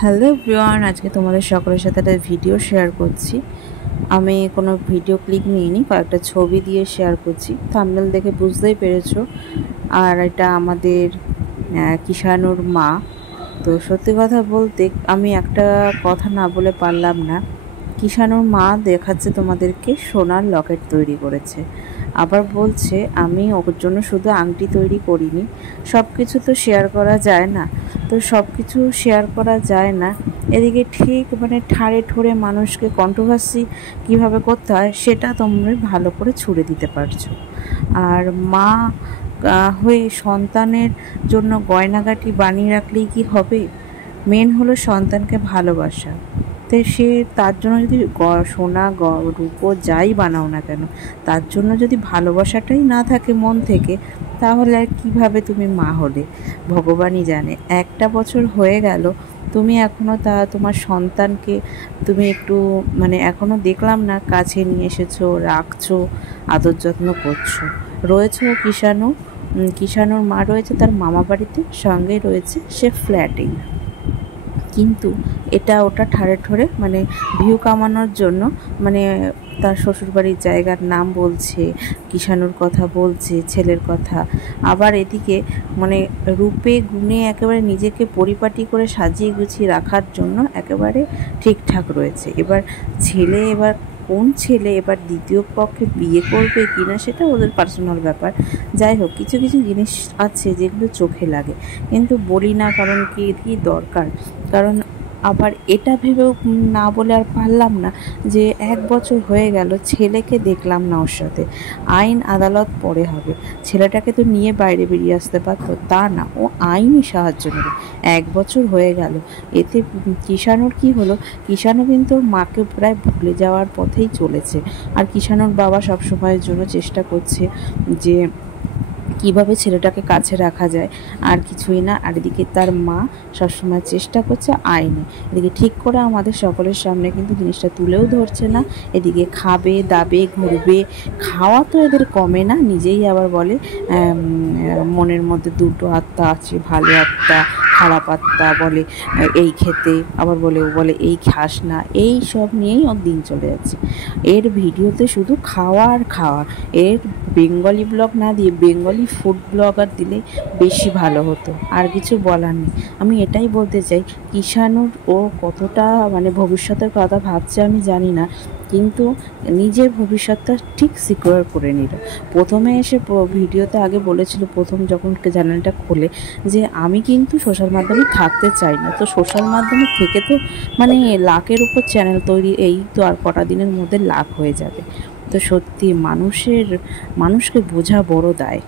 Hello everyone, আজকে তোমাদের সকলের সাথে একটা ভিডিও শেয়ার করছি। আমি কোনো ভিডিও ক্লিপ নিইনি, কয়েকটা ছবি দিয়ে শেয়ার করছি। থাম্বনেল দেখে বুঝতেই পেরেছো। আর এটা আমাদের কিষানুর মা। তো সত্যি কথা বলতে আমি একটা কথা না বলে পারলাম না। কিষানুর মা দেখাচ্ছে তোমাদেরকে সোনার লকেট তৈরি করেছে, আবার বলছে আমি ওর জন্য শুধু আংটি তৈরি করিনি। সব কিছু তো শেয়ার করা যায় না, তো সব কিছু শেয়ার করা যায় না। এদিকে ঠিক ঠাড়ে ঠোরে মানুষকে কন্ট্রোভার্সি কীভাবে করতে হয় সেটা তোমরা ভালো করে ছুড়ে দিতে পারছো। আর মা হয়ে সন্তানের জন্য গয়নাগাটি বানিয়ে রাখলেই কি হবে? মেন হলো সন্তানকে ভালোবাসা। তো সে তার জন্য যদি সোনা রূপো যাই বানাও না কেন, তার জন্য যদি ভালোবাসাটাই না থাকে মন থেকে, তাহলে আর কীভাবে তুমি মা হলে? ভগবানই জানে। একটা বছর হয়ে গেল, তুমি এখনও তোমার সন্তানকে তুমি একটু এখনও দেখলাম না কাছে নিয়ে এসেছো, রাখছো, আদর যত্ন করছো। রয়েছে কিষানুর মা রয়েছে তার মামা বাড়িতে, সঙ্গে রয়েছে সে ফ্ল্যাটেই। কিন্তু এটা ওটা ঠাড়ে ঠোরে ভিউ কামানোর জন্য তার শ্বশুরবাড়ির জায়গার নাম বলছে, কিষানুর কথা বলছে, ছেলের কথা। আবার এদিকে রূপে গুণে একেবারে নিজেকে পরিপাটি করে সাজিয়ে গুছিয়ে রাখার জন্য একেবারে ঠিকঠাক রয়েছে। এবার কোন ছেলে এবার দ্বিতীয় পক্ষে বিয়ে করবে কিনা সেটা ওদের পার্সোনাল ব্যাপার। যাই হোক, কিছু কিছু জিনিস আছে যেগুলো চোখে লাগে, কিন্তু বলি না, কারণ কি দরকার। কারণ আবার এটা ভেবেও না বলে আর পারলাম না যে 1 বছর হয়ে গেল, ছেলেকে দেখলাম না ওর সাথে। আইন আদালত পরে হবে, ছেলেটাকে তো নিয়ে বাইরে বেরিয়ে আসতে পারতো, তা না, ও আইনি সাহায্য নেবে। 1 বছর হয়ে গেল। এতে কিষানুর কি হলো? কিষানু কিন্তু ওর মাকে প্রায় ভুলে যাওয়ার পথেই চলেছে। আর কিষানুর বাবা সবসময়ের জন্য চেষ্টা করছে যে কীভাবে ছেলেটাকে কাছে রাখা যায়, আর কিছুই না। আর এদিকে তার মা সবসময় চেষ্টা করছে আইনে, এদিকে ঠিক করে আমাদের সকলের সামনে কিন্তু জিনিসটা তুলেও ধরছে না। এদিকে খাবে দাবে ঘুরবে, খাওয়া তো এদের কমে না। নিজেই আবার বলে মনের মধ্যে দুটো আত্মা আছে, ভালো আত্মা খারাপ আত্মা, বলে এই খেতে, আবার ও বলে এই খাস না। এই সব নিয়েই ওর দিন চলে যাচ্ছে। এর ভিডিওতে শুধু খাওয়া আর খাওয়া। এর বেঙ্গলি ব্লগ না দিয়ে বেঙ্গলি ফুড ব্লগার দিলে বেশি ভালো হতো। আর কিছু বলার নেই। আমি এটাই বলতে চাই, কিষানুর ও কতটা ভবিষ্যতের কথা ভাবছে আমি জানি না, কিন্তু নিজের ভবিষ্যৎটা ঠিক সিকিউর করে নিল। প্রথমে এসে ভিডিওতে আগে বলেছিল, প্রথম যখন চ্যানেলটা খোলে, যে আমি কিন্তু সোশ্যাল মাধ্যমে থাকতে চাই না। তো সোশ্যাল মাধ্যমে থেকে তো লাখের উপর চ্যানেল তৈরি, এই তো আর কটা দিনের মধ্যে লাখ হয়ে যাবে। তো সত্যি মানুষকে বোঝা বড় দায়।